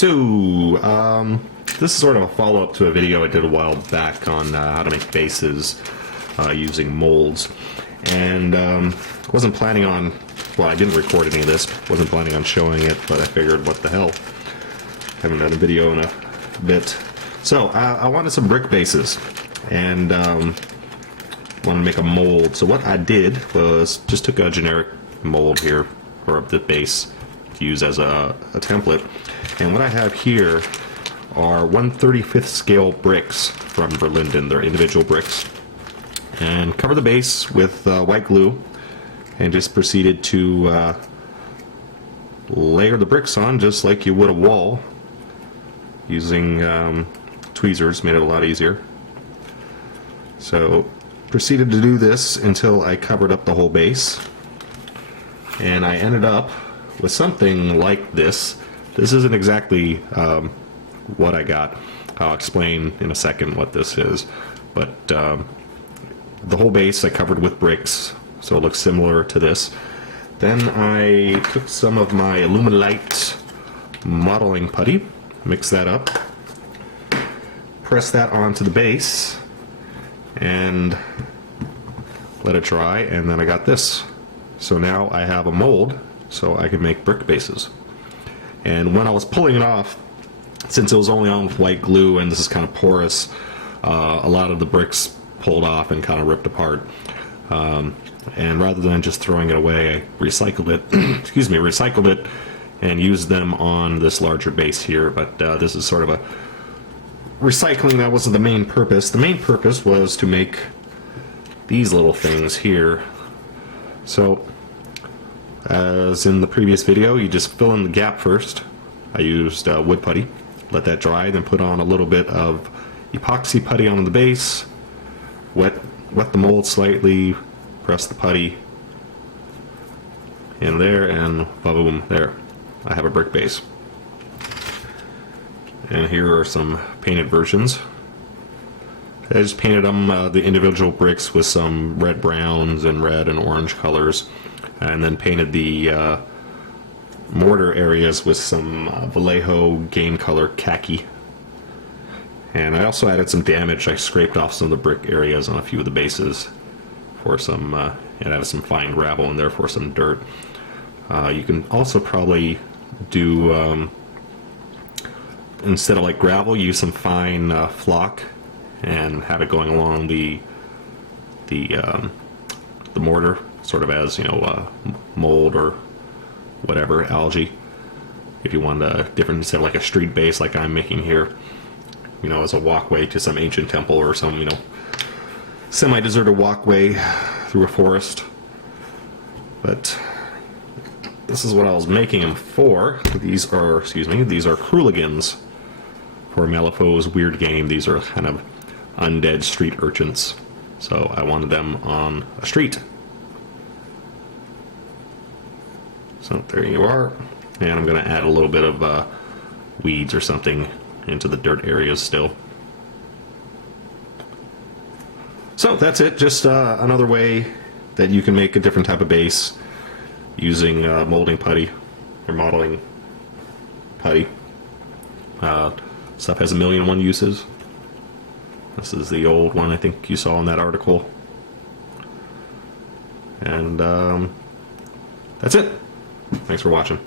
This is sort of a follow-up to a video I did a while back on how to make bases using molds. And wasn't planning on, well, I didn't record any of this, wasn't planning on showing it, but I figured, what the hell, haven't done a video in a bit. So, I wanted some brick bases, and wanted to make a mold. So what I did was just took a generic mold here, or the base, to use as a template. And what I have here are 1/35th scale bricks from Berlinden. They're individual bricks. And cover the base with white glue, and just proceeded to layer the bricks on just like you would a wall, using tweezers. Made it a lot easier. So proceeded to do this until I covered up the whole base, and I ended up with something like this. This isn't exactly what I got. I'll explain in a second what this is, but the whole base I covered with bricks, so it looks similar to this. Then I took some of my Illuminite modeling putty, mixed that up, pressed that onto the base, and let it dry, and then I got this. So now I have a mold, so I can make brick bases. And when I was pulling it off, since it was only on with white glue and this is kind of porous, a lot of the bricks pulled off and kind of ripped apart. And rather than just throwing it away, I recycled it, recycled it, and used them on this larger base here. But this is sort of a recycling. That wasn't the main purpose. The main purpose was to make these little things here. So, as in the previous video, you just fill in the gap first. I used wood putty, let that dry, then put on a little bit of epoxy putty on the base, wet the mold slightly, press the putty in there, and boom, there. I have a brick base. And here are some painted versions. I just painted them, the individual bricks, with some red browns and red and orange colors, and then painted the mortar areas with some Vallejo game color khaki. And I also added some damage. I scraped off some of the brick areas on a few of the bases for some, and added some fine gravel in there for some dirt. You can also probably do, instead of like gravel, use some fine flock and have it going along the mortar, sort of as, you know, mold or whatever, algae. If you want a different, instead of like a street base like I'm making here, you know, as a walkway to some ancient temple or some, you know, semi-deserted walkway through a forest. But this is what I was making them for. These are, these are Kruligans for Malifaux's weird game. These are kind of undead street urchins. So I wanted them on a street. So there you are. And I'm going to add a little bit of weeds or something into the dirt areas still. So that's it. Just another way that you can make a different type of base using molding putty or modeling putty. Stuff has 1,000,001 uses. This is the old one I think you saw in that article. And that's it. Thanks for watching.